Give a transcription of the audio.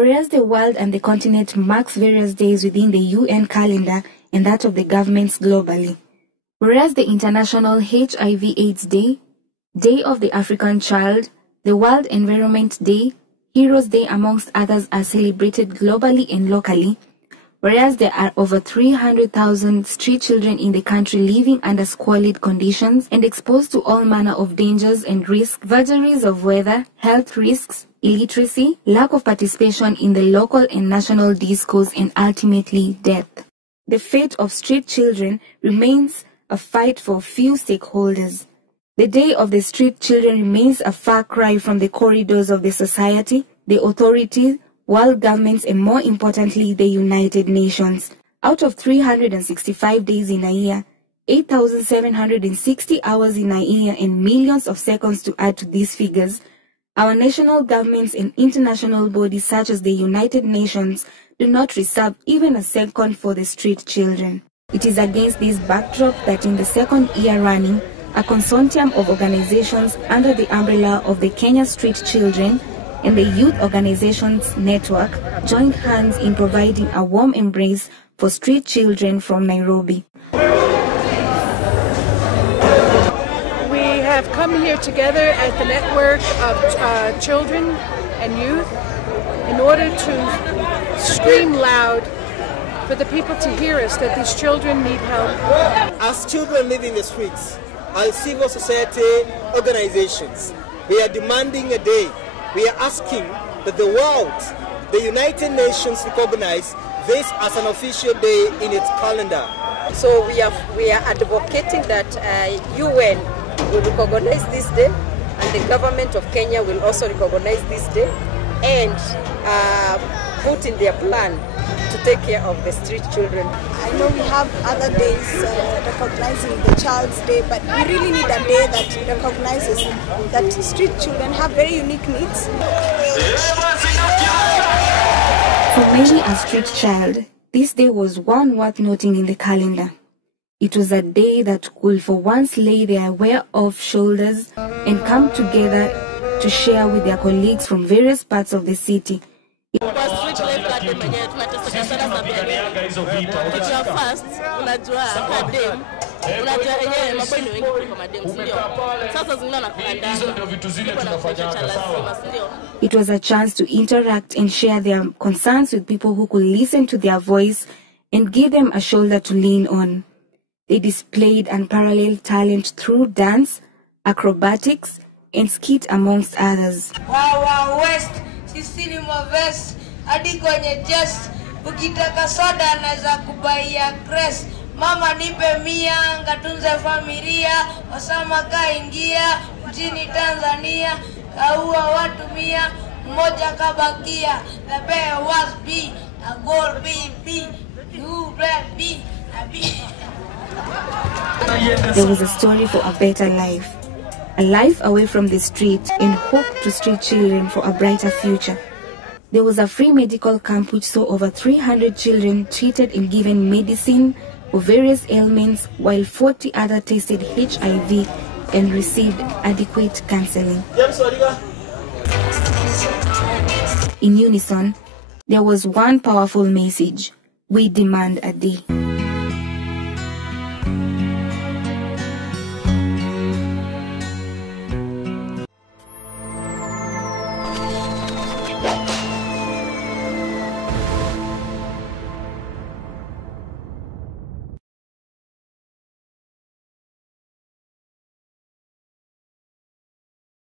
Whereas the world and the continent marks various days within the UN calendar and that of the governments globally. Whereas the International HIV/AIDS Day, Day of the African Child, the World Environment Day, Heroes Day amongst others are celebrated globally and locally, whereas there are over 300,000 street children in the country living under squalid conditions and exposed to all manner of dangers and risks, vagaries of weather, health risks, illiteracy, lack of participation in the local and national discourse, and ultimately death. The fate of street children remains a fight for few stakeholders. The Day of the Street Children remains a far cry from the corridors of the society, the authorities, world governments, and more importantly, the United Nations. Out of 365 days in a year, 8,760 hours in a year, and millions of seconds to add to these figures, our national governments and international bodies such as the United Nations do not reserve even a second for the street children. It is against this backdrop that in the second year running, a consortium of organizations under the umbrella of the Kenya Street Children and the Youth Organizations Network joined hands in providing a warm embrace for street children from Nairobi. We have come here together as the network of children and youth in order to scream loud for the people to hear us that these children need help. As children live in the streets, as civil society organizations, we are demanding a day. We are asking that the world, the United Nations, recognize this as an official day in its calendar. So we are advocating that UN will recognize this day, and the government of Kenya will also recognize this day and put in their plan to take care of the street children. I know we have other days recognizing the Child's Day, but we really need a day that recognizes that street children have very unique needs. For many a street child, this day was one worth noting in the calendar. It was a day that could for once lay their wear off shoulders and come together to share with their colleagues from various parts of the city. It was a chance to interact and share their concerns with people who could listen to their voice and give them a shoulder to lean on. They displayed unparalleled talent through dance, acrobatics, and skit amongst others. Wow, West, sisi ni mavest, hadi kwenye chest, ukitaka soda naweza kubaia crest. Mama nipe 100, ngatunze familia, Osama kaingia, mjini Tanzania, kaua watu 100, mmoja kabakia. The bear was B, a gold B, you black B, a B. There was a story for a better life. A life away from the street and hope to street children for a brighter future. There was a free medical camp which saw over 300 children treated and given medicine for various ailments, while 40 others tested HIV and received adequate counseling. In unison, there was one powerful message: we demand a day.